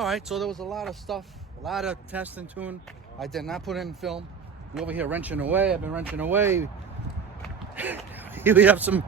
All right, so there was a lot of stuff, a lot of test and tune. I did not put in film. I'm over here wrenching away. I've been wrenching away. We got some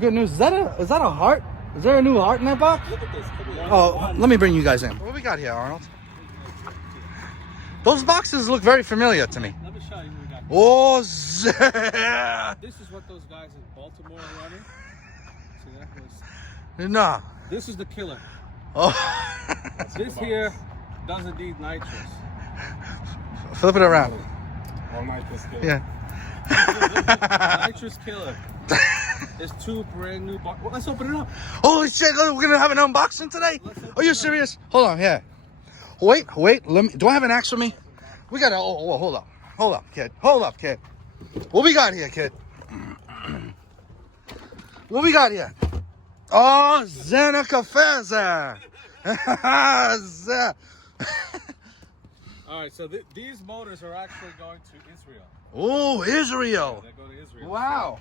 good news. Is that a heart? Is there a new heart in that box? Look at this. Oh, let me bring you guys in. What we got here, Arnold? Those boxes look very familiar to me. Let me show you what we got. Oh, This is what those guys in Baltimore are running. So that was. no. This is the killer. Oh. This here doesn't need nitrous. Flip it around. All nitrous killer. Yeah. Nitrous killer. There's 2 brand new boxes. Well, let's open it up. Holy shit! We're gonna have an unboxing today. Are you serious? Hold on, here. Wait. Let me. Do I have an axe with me? We gotta. Oh, hold up, kid. Hold up, kid. What we got here, kid? What we got here? Oh, Zenica Feza. All right, so these motors are actually going to Israel. Oh, Israel. They go to Israel. Wow.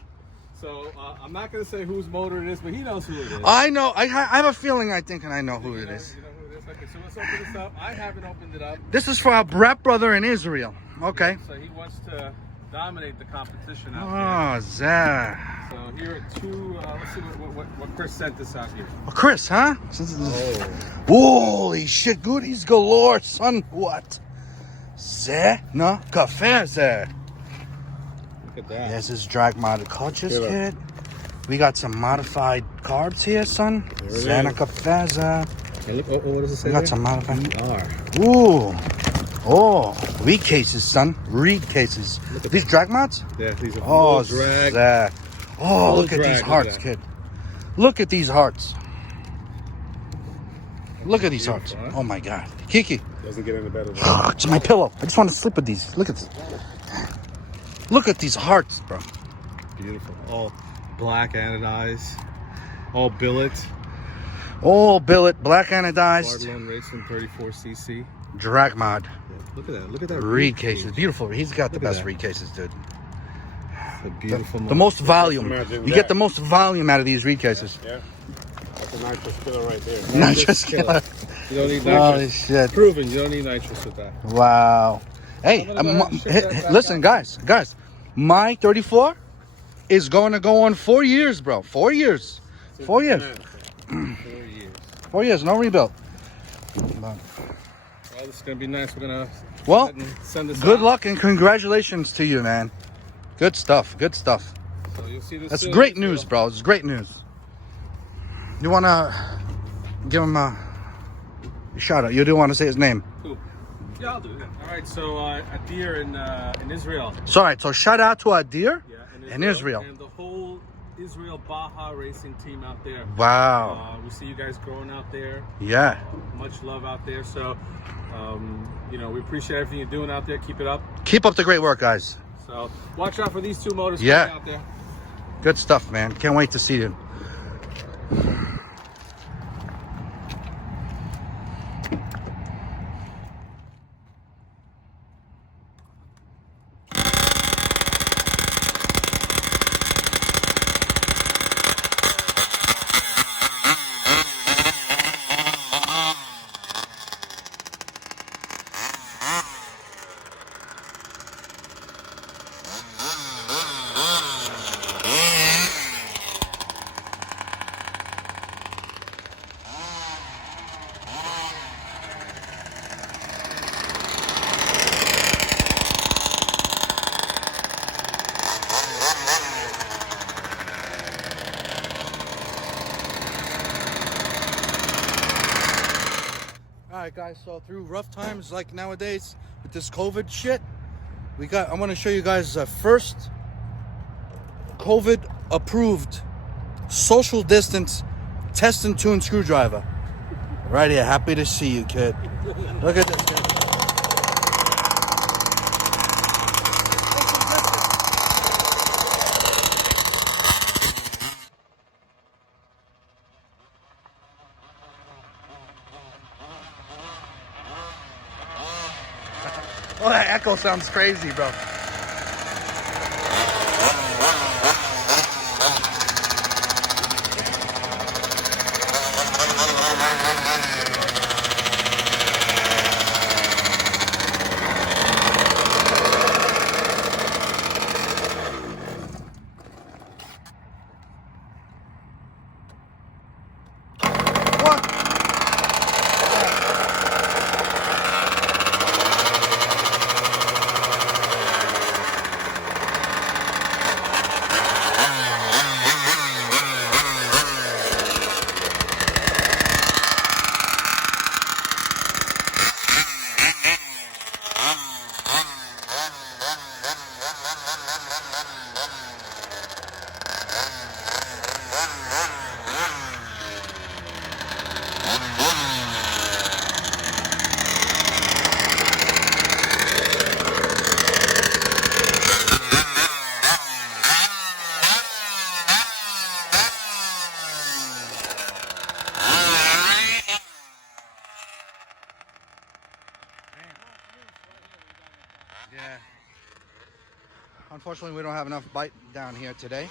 So I'm not going to say whose motor it is, but he knows who it is. I know. I have a feeling. I think, and I know who it is. You know who it is? Okay, so let's open this up. I haven't opened it up. This is for our Brett brother in Israel. Okay. So he wants to dominate the competition out Oh, Zah. there. So here are 2. Let's see what Chris sent us out here. Oh, Chris, huh? Holy shit, goodies galore, son. What? Zena Cafe, Zeh. Look at that. This is drag modded cultures, kid. We got some modified carbs here, son. Zena Cafe, Zeh. Hey, look, what does it say? We got some modified. ER. Ooh. Oh, reed cases, son. Reed cases. These drag mods? Yeah, these are Oh, full drag. Zeh. Oh, Full look at drag, these look hearts, at that. kid. Look at these hearts. Look at these hearts. Beautiful, huh? Oh my God. Kiki. Doesn't get any better than Oh, it's my pillow. I just want to sleep with these. Look at this. Look at these hearts, bro. Beautiful. All black anodized. All billet. Oh, billet, black anodized, Bartolone Racing 34cc. drag mod, Yeah, look at that. Look at that. reed cases. Beautiful. He's got the Look at best that. reed cases, dude. It's a beautiful The most volume. Imagine You that. get the most volume out of these reed cases. Yeah. That's a nitrous killer right there. Nitrous killer. You don't need Holy nitrous. shit. Proven. You don't need nitrous with that. Wow. Hey, I'm gonna go ahead and ship that back listen, out. guys. My 34 is going to go on 4 years, bro. 4 years. 4 years. 4 years. 4 years. No rebuild. Well, this is gonna be nice. We're gonna Well, send this good out. luck and congratulations to you, man. Good stuff. Good stuff. So you'll see this That's soon. great news, bro. It's great news. You want to give him a shout out? You do want to say his name? Cool. Yeah, I'll do it. All right. So Adir in Israel. Sorry. So shout out to Adir Yeah, in Israel. and the whole Israel Baja racing team out there. Wow. We see you guys growing out there. Yeah. Much love out there. So, we appreciate everything you're doing out there. Keep it up. Keep up the great work, guys. So watch out for these 2 motors Yeah. coming out there. Good stuff, man. Can't wait to see you. All right, guys. So through rough times like nowadays with this COVID shit, I want to show you guys the first COVID-approved social distance test and tune screwdriver. Right here. Happy to see you, kid. Look at this, kid. Oh, that echo sounds crazy, bro. Yeah. Unfortunately, we don't have enough bite down here today.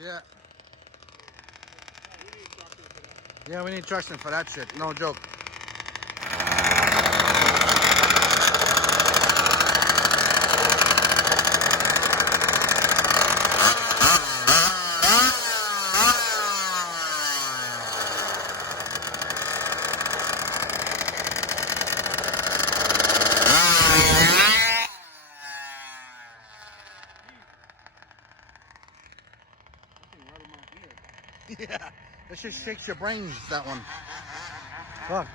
Yeah. Yeah, we need traction for that shit. No joke. Yeah, that shit shakes your brains, that one. Fuck.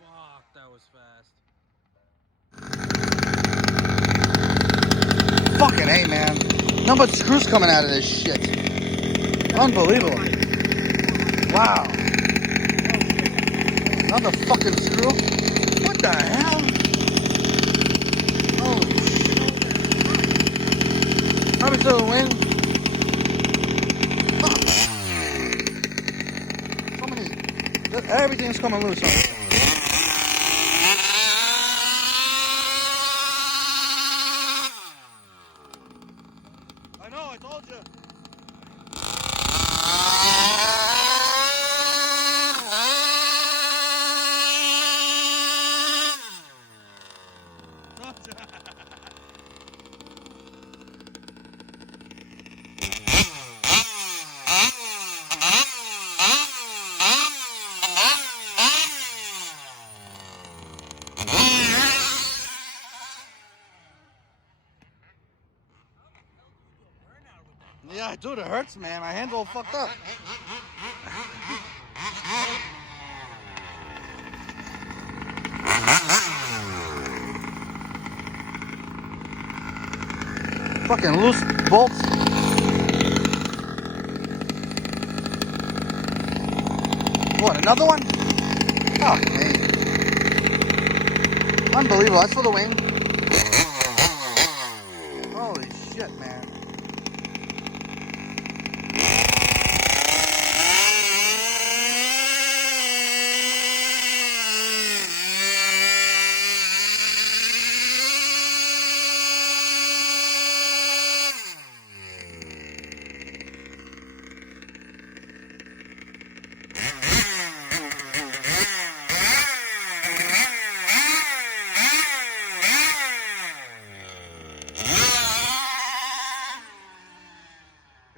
Fuck, that was fast. Fucking A, man. No but screws coming out of this shit. Unbelievable. Wow. Another fucking screw? What the hell? Oh. Probably to the wind. Fuck. So many. Everything's coming loose. Huh? I know, I told you. Yeah, dude, it hurts, man. My hand's all fucked up. Fucking loose bolts. What, another one? Oh, man. Unbelievable. I saw the wing. Holy shit, man.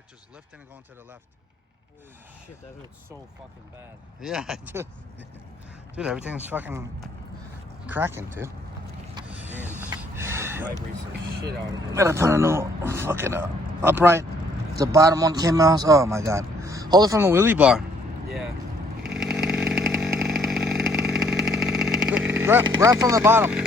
Just lifting and going to the left. Holy shit, that hurts so fucking bad. Yeah, dude, everything's fucking cracking, dude. Man, vibrates the shit out of it. Gotta put a new fucking upright. The bottom one came out. Oh my god. Hold it from the wheelie bar. Yeah. Grab from the bottom.